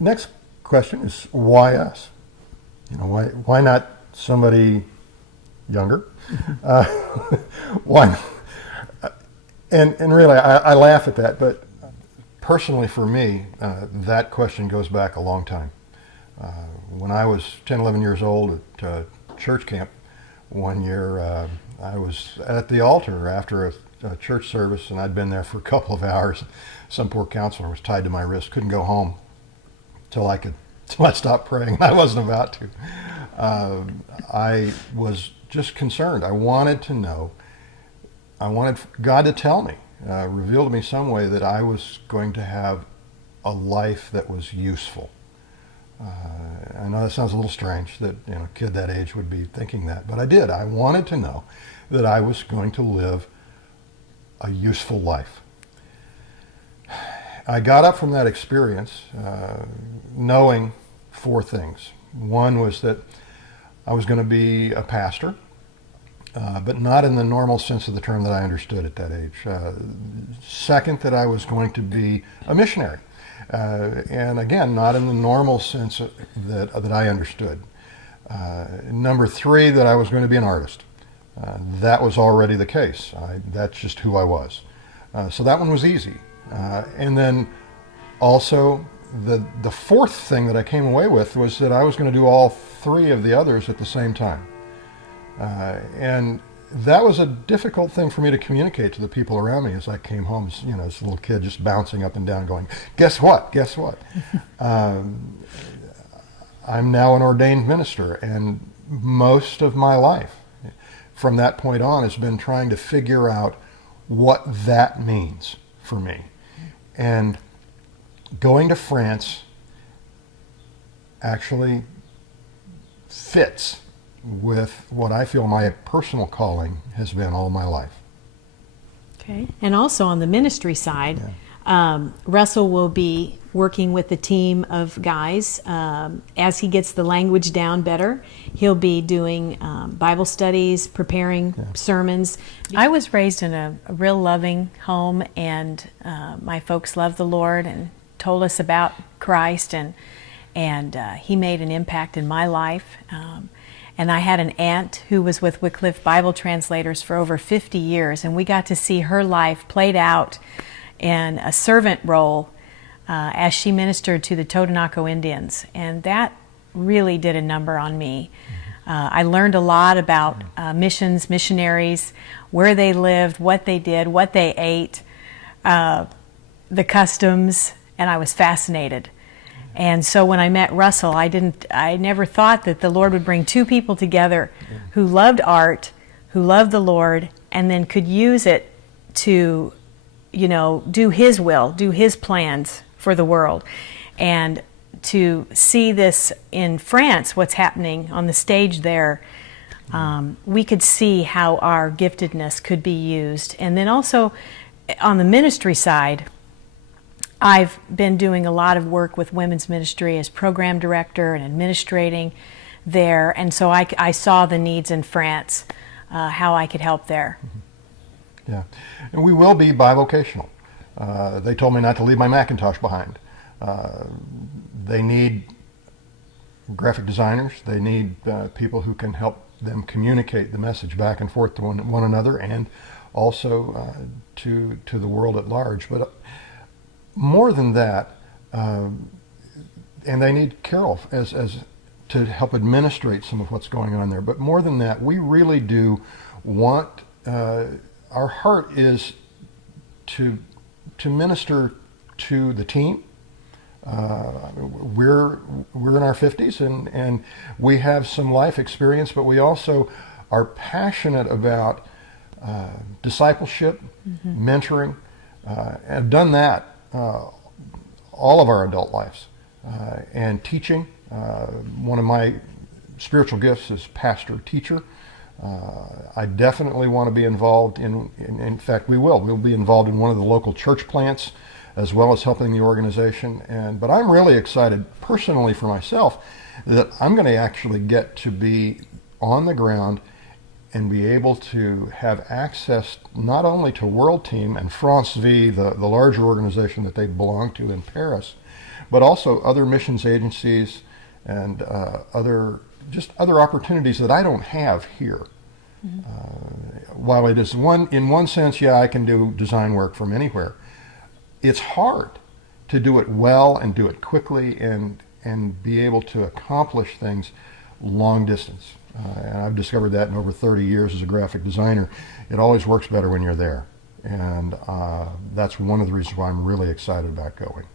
next question is, why us? Why not somebody younger? Uh, why? And really, I laugh at that, but personally for me, that question goes back a long time. When I was 10, 11 years old at church camp one year, I was at the altar after a church service, and I'd been there for a couple of hours. Some poor counselor was tied to my wrist, couldn't go home till I stopped praying. I wasn't about to. I was just concerned. I wanted to know. I wanted God to tell me, reveal to me some way that I was going to have a life that was useful. I know that sounds a little strange that a kid that age would be thinking that, but I did. I wanted to know that I was going to live a useful life. I got up from that experience knowing four things. One was that I was going to be a pastor, but not in the normal sense of the term that I understood at that age. Second, that I was going to be a missionary. And again, not in the normal sense that I understood. Number three, that I was going to be an artist. That was already the case. That's just who I was. So that one was easy. And then also the fourth thing that I came away with was that I was going to do all three of the others at the same time. And that was a difficult thing for me to communicate to the people around me as I came home, as a little kid just bouncing up and down going, guess what? Guess what? I'm now an ordained minister, and most of my life from that point on has been trying to figure out what that means for me. And going to France actually fits with what I feel my personal calling has been all my life. Okay. And also on the ministry side, Russell will be working with the team of guys. As he gets the language down better, he'll be doing Bible studies, preparing sermons. I was raised in a real loving home, and my folks loved the Lord and told us about Christ, and he made an impact in my life. And I had an aunt who was with Wycliffe Bible Translators for over 50 years, and we got to see her life played out in a servant role as she ministered to the Totonaco Indians. And that really did a number on me. I learned a lot about missionaries, where they lived, what they did, what they ate, the customs, and I was fascinated. And so when I met Russell, I never thought that the Lord would bring two people together who loved art, who loved the Lord, and then could use it to, do His will, do His plans for the world. And to see this in France, what's happening on the stage there, we could see how our giftedness could be used. And then also on the ministry side, I've been doing a lot of work with women's ministry as program director and administrating there, and so I saw the needs in France, how I could help there. Yeah, and we will be bivocational. They told me not to leave my Macintosh behind. They need graphic designers. They need people who can help them communicate the message back and forth to one another, and also to the world at large. But more than that, and they need Carol as to help administrate some of what's going on there. But more than that, we really do want, our heart is to minister to the team. We're in our 50s and we have some life experience, but we also are passionate about discipleship, mentoring, and have done that all of our adult lives, and teaching. One of my spiritual gifts is pastor teacher. I definitely want to be involved in fact we'll be involved in one of the local church plants as well as helping the organization. But I'm really excited personally for myself that I'm going to actually get to be on the ground and be able to have access not only to World Team and France V, the larger organization that they belong to in Paris, but also other missions agencies and other opportunities that I don't have here. While it is in one sense, yeah, I can do design work from anywhere. It's hard to do it well and do it quickly and be able to accomplish things long distance. And I've discovered that in over 30 years as a graphic designer. It always works better when you're there. And that's one of the reasons why I'm really excited about going.